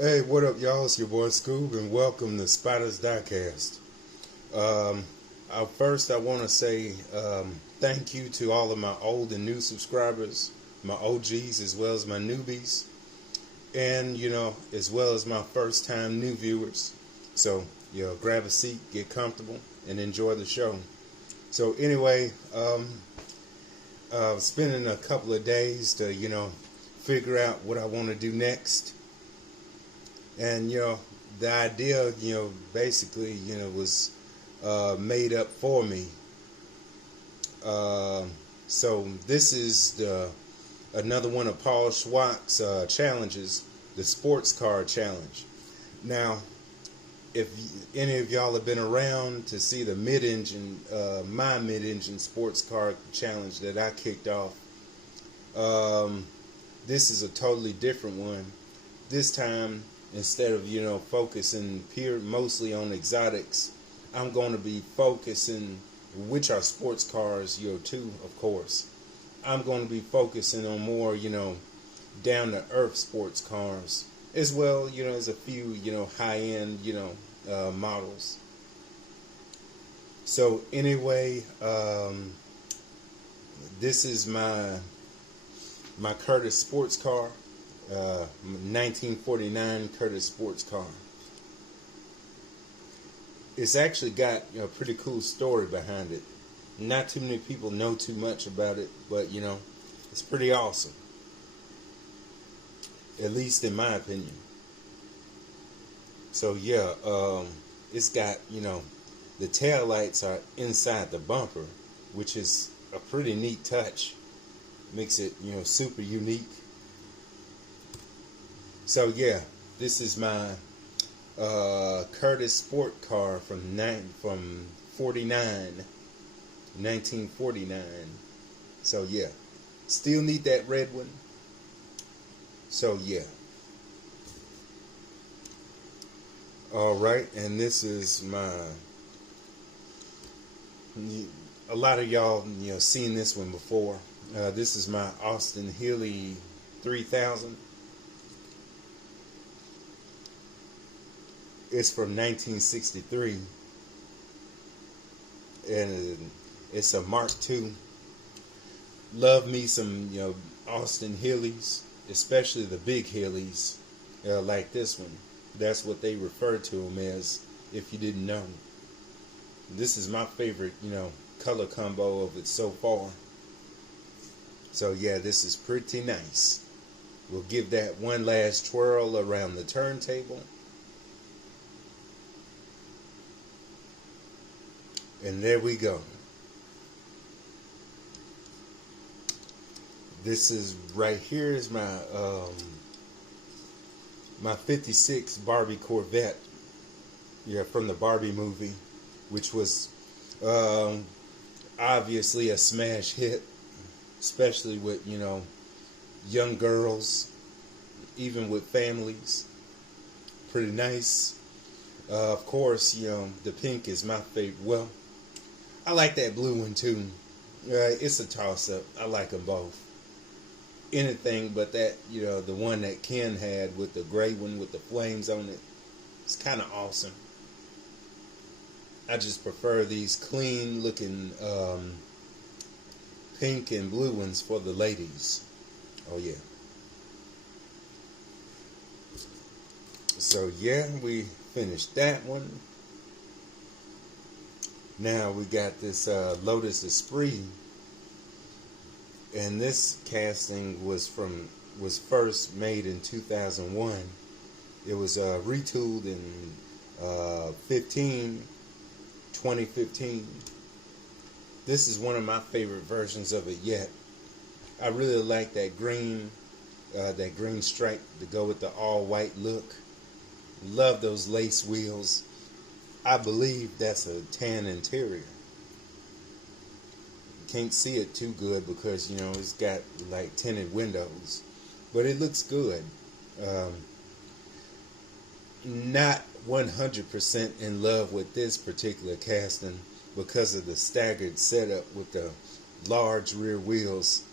Hey, what up, y'all? It's your boy Scoob, and welcome to Spiders Diecast. Um, First, I want to say thank you to all of my old and new subscribers, my OGs as well as my newbies, and as well as my first-time new viewers. So, grab a seat, get comfortable, and enjoy the show. So, anyway, spending a couple of days to figure out what I want to do next. And the idea basically was made up for me. So this is another one of Paul Schwartz's challenges, the sports car challenge. Now, if any of y'all have been around to see the my mid-engine sports car challenge that I kicked off, this is a totally different one. This time, instead of focusing mostly on exotics, I'm going to be focusing, which are sports cars too, of course. I'm going to be focusing on more down to earth sports cars, as well as a few high end models. So anyway, this is my Curtis sports car. 1949 Curtis sports car. It's actually got a pretty cool story behind it. Not too many people know too much about it, but it's pretty awesome. At least in my opinion. So yeah, it's got the tail lights are inside the bumper, which is a pretty neat touch. Makes it super unique. So yeah, this is my Curtis sport car from 1949. So yeah, still need that red one. So yeah. All right, and this is a lot of y'all seen this one before. This is my Austin Healey 3000. It's from 1963, and it's a Mark II. Love me some, Austin Healey's, especially the big Healey's, like this one. That's what they refer to them as, if you didn't know. This is my favorite, color combo of it so far. So yeah, this is pretty nice. We'll give that one last twirl around the turntable. And there we go. This is right here is my my 56 Barbie Corvette. Yeah, from the Barbie movie, which was obviously a smash hit, especially with young girls, even with families. Pretty nice. Of course, the pink is my favorite. Well, I like that blue one too. It's a toss-up. I like them both. Anything but that, the one that Ken had with the gray one with the flames on it. It's kind of awesome. I just prefer these clean-looking pink and blue ones for the ladies. Oh yeah. So yeah, we finished that one. Now we got this Lotus Esprit, and this casting was first made in 2001. It was retooled in 2015. This is one of my favorite versions of it yet. I really like that green stripe to go with the all white look. Love those lace wheels. I believe that's a tan interior. Can't see it too good because it's got like tinted windows, but it looks good. Not 100% in love with this particular casting because of the staggered setup with the large rear wheels.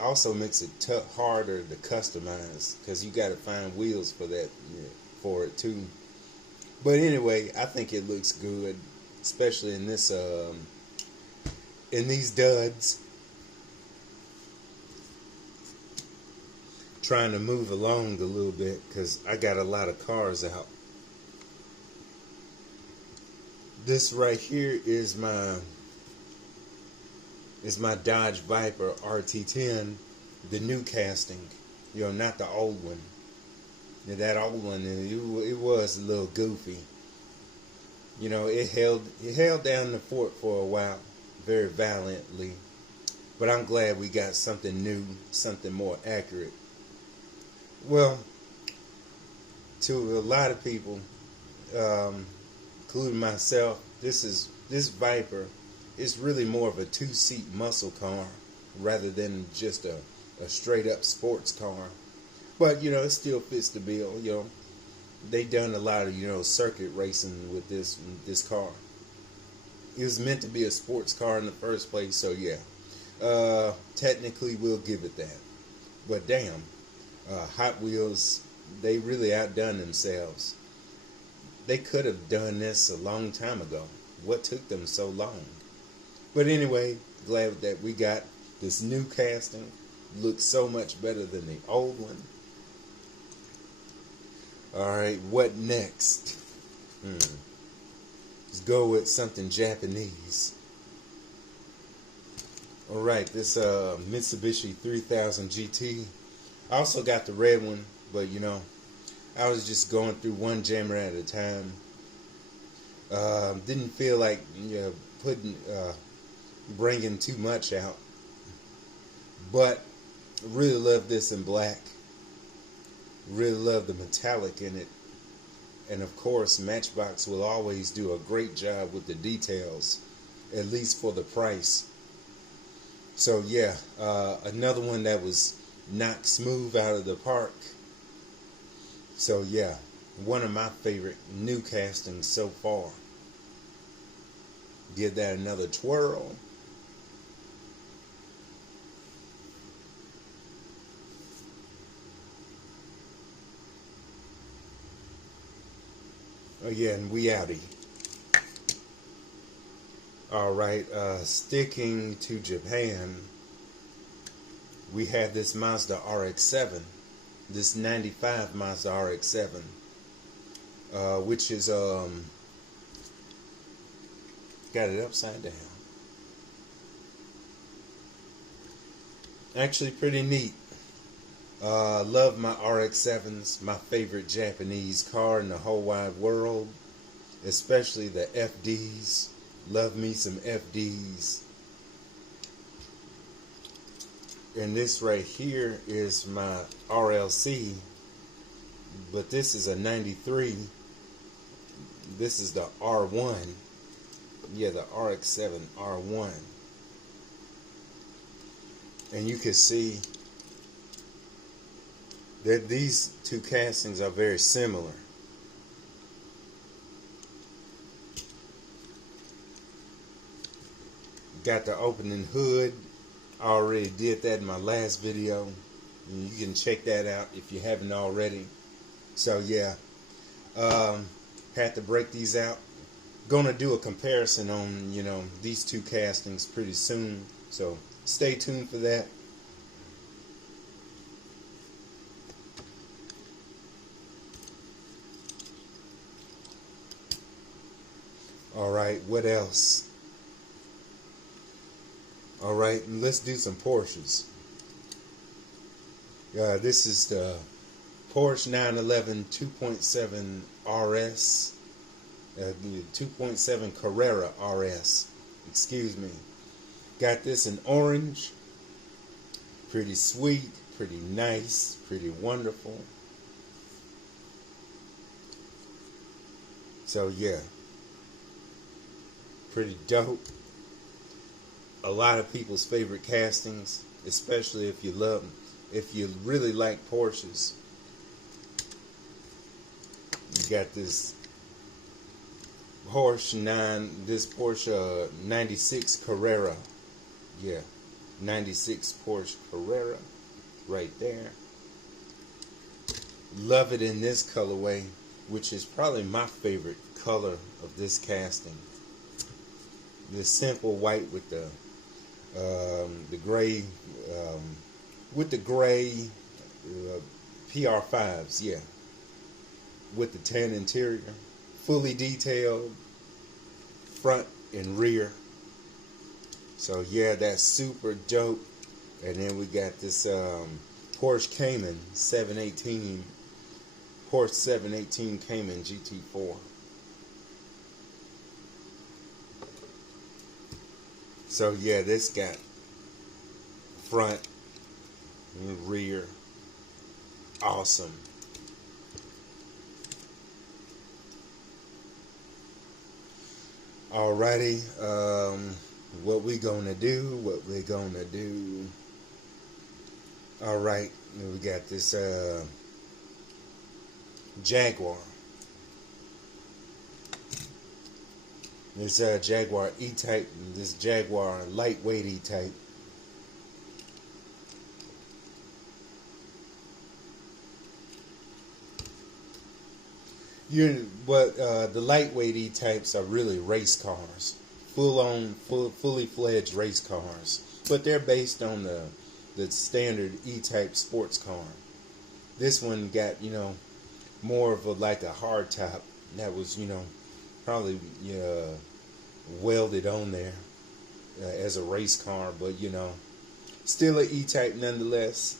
Also makes it harder to customize because you got to find wheels for that, yeah, for it too. But anyway, I think it looks good, especially in this in these duds. Trying to move along a little bit because I got a lot of cars out. This right here is my Dodge Viper RT10, the new casting. You know, not the old one. That old one, it was a little goofy. You know, it held down the fort for a while, very valiantly. But I'm glad we got something new, something more accurate. Well, to a lot of people, including myself, this Viper is really more of a two-seat muscle car rather than just a straight-up sports car. But you know, it still fits the bill. You know, they done a lot of, you know, circuit racing with this car. It was meant to be a sports car in the first place, so yeah. Technically, we'll give it that. But damn, Hot Wheels, they really outdone themselves. They could have done this a long time ago. What took them so long? But anyway, glad that we got this new casting. Looks so much better than the old one. Alright, what next? Let's go with something Japanese. Alright, this Mitsubishi 3000 GT. I also got the red one, but you know, I was just going through one jammer at a time. Didn't feel like, you know, bringing too much out. But really love this in black. Really love the metallic in it. And of course, Matchbox will always do a great job with the details, at least for the price. So yeah, another one that was knocked smooth out of the park. So yeah, one of my favorite new castings so far. Give that another twirl. Oh yeah, and we outie. Alright, sticking to Japan, we have this Mazda RX-7, this 95 Mazda RX-7, which is, got it upside down. Actually pretty neat. Love my RX-7s, my favorite Japanese car in the whole wide world, especially the FDs. Love me some FDs. And this right here is my RLC, but this is a 93. This is the R1. Yeah, the RX-7 R1. And you can see that these two castings are very similar. Got the opening hood. I already did that in my last video. And you can check that out if you haven't already. So yeah, had to break these out. Gonna do a comparison on, you know, these two castings pretty soon. So stay tuned for that. Alright, what else? Alright, let's do some Porsches. This is the Porsche 911 2.7 RS, 2.7 Carrera RS, excuse me. Got this in orange. Pretty sweet, pretty nice, pretty wonderful. So yeah, pretty dope. A lot of people's favorite castings, especially if you love them. If you really like Porsches, you got this Porsche 96 Carrera. Yeah, '96 Porsche Carrera right there. Love it in this colorway, which is probably my favorite color of this casting. The simple white with the gray, with the gray PR5s, yeah, with the tan interior, fully detailed front and rear. So yeah, that's super dope. And then we got this Porsche Cayman 718, Porsche 718 Cayman GT4. So yeah, this got front and rear, awesome. Alrighty, what we gonna do? All right, we got this Jaguar. This Jaguar E-Type, this Jaguar lightweight E-Type. The lightweight E-Types are really race cars, fully fledged race cars, but they're based on the standard E-Type sports car. This one got more of like a hard top that was probably welded on there as a race car, but still an E-Type nonetheless.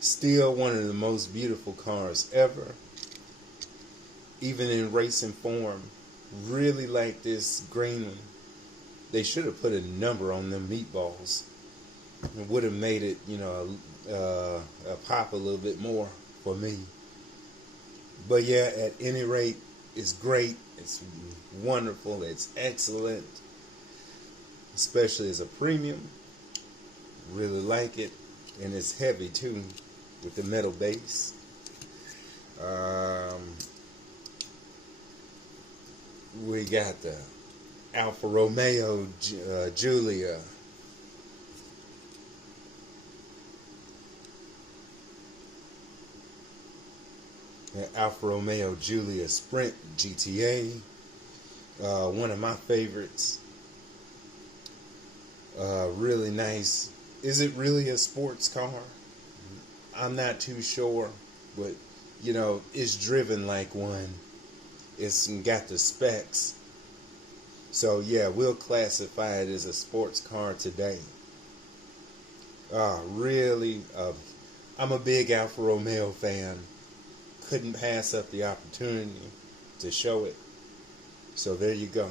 Still one of the most beautiful cars ever, even in racing form. Really like this green one. They should have put a number on them meatballs. It would have made it, pop a little bit more for me. But yeah, at any rate, it's great. It's wonderful. It's excellent, especially as a premium. Really like it, and it's heavy too, with the metal base. We got the Alfa Romeo Giulia. The Alfa Romeo Giulia Sprint GTA. One of my favorites. Really nice. Is it really a sports car? I'm not too sure, but it's driven like one. It's got the specs. So yeah, we'll classify it as a sports car today. Really, I'm a big Alfa Romeo fan. Couldn't pass up the opportunity to show it. So there you go.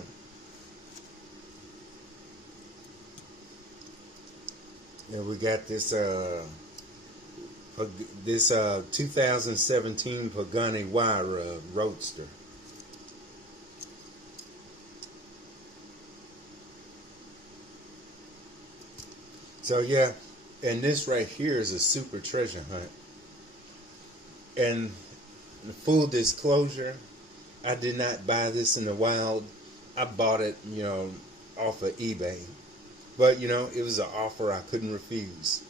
And we got this 2017 Pagani Huayra Roadster. So yeah, and this right here is a super treasure hunt. And full disclosure, I did not buy this in the wild. I bought it, off of eBay. But it was an offer I couldn't refuse.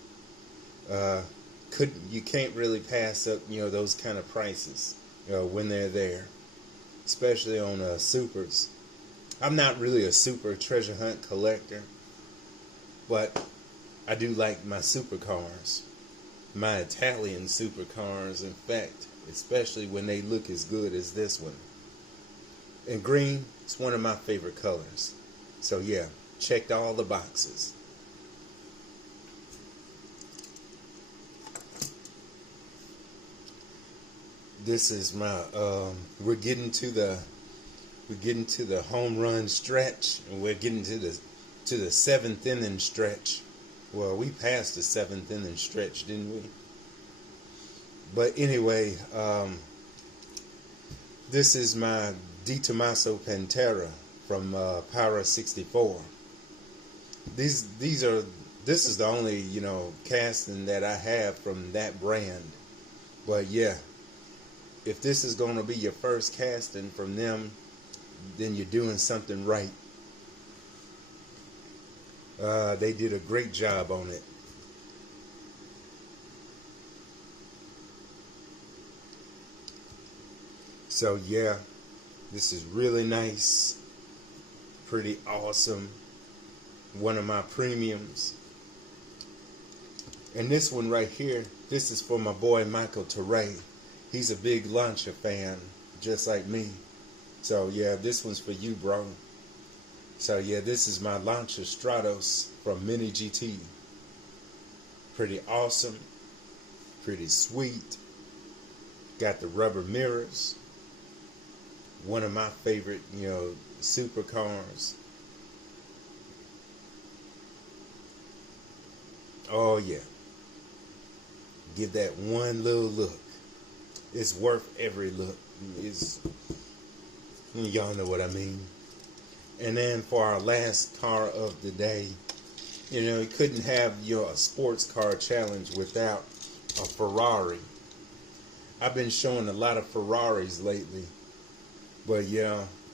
You can't really pass up, those kind of prices, when they're there, especially on supers. I'm not really a super treasure hunt collector, but I do like my supercars, my Italian supercars, in fact, especially when they look as good as this one. And green, it's one of my favorite colors. So yeah, checked all the boxes. This is my we're getting to the home run stretch, and we're getting to the seventh inning stretch. Well, we passed the seventh inning stretch, didn't we? But anyway, this is my De Tomaso Pantera from Power 64. This is the only casting that I have from that brand. But yeah, if this is going to be your first casting from them, then you're doing something right. They did a great job on it. So yeah, this is really nice, pretty awesome. One of my premiums. And this one right here, this is for my boy Michael Teray. He's a big Lancia fan, just like me. So yeah, this one's for you, bro. So yeah, this is my Lancia Stratos from Mini GT. Pretty awesome, pretty sweet. Got the rubber mirrors. One of my favorite, supercars. Oh yeah. Give that one little look. It's worth every look. Y'all know what I mean. And then for our last car of the day, you couldn't have your sports car challenge without a Ferrari. I've been showing a lot of Ferraris lately, but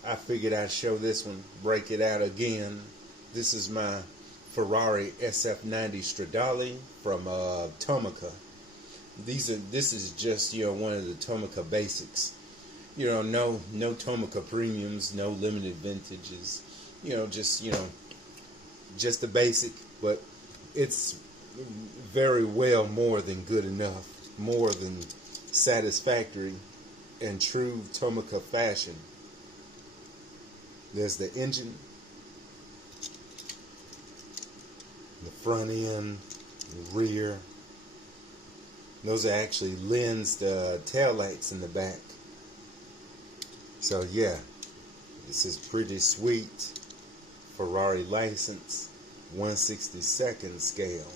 I figured I'd show this one, break it out again. This is my Ferrari SF90 Stradale from Tomica. This is just one of the Tomica basics. No Tomica premiums, no limited vintages. Just the basic, but it's very well more than good enough, more than satisfactory in true Tomica fashion. There's the engine, the front end, the rear. Those are actually lensed taillights in the back. So yeah, this is pretty sweet. Ferrari license, 1/62 scale.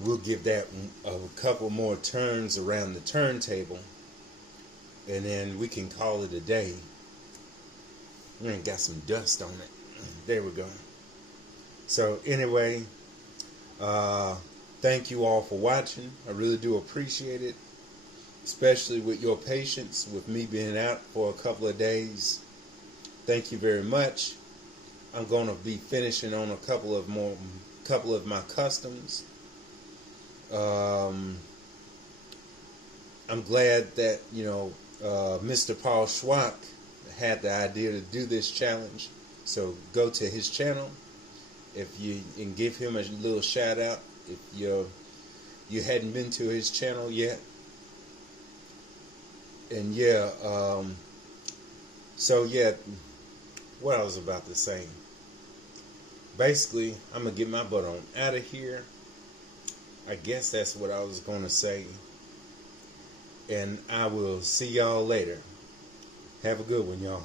We'll give that a couple more turns around the turntable, and then we can call it a day. We ain't got some dust on it. There we go. So anyway, thank you all for watching. I really do appreciate it, especially with your patience with me being out for a couple of days. Thank you very much. I'm going to be finishing on a couple of my customs. I'm glad that Mr. Paul Schwach had the idea to do this challenge. So go to his channel and give him a little shout out if you hadn't been to his channel yet. And so what I was about to say. Basically, I'm gonna get my butt on out of here. I guess that's what I was gonna say. And I will see y'all later. Have a good one, y'all.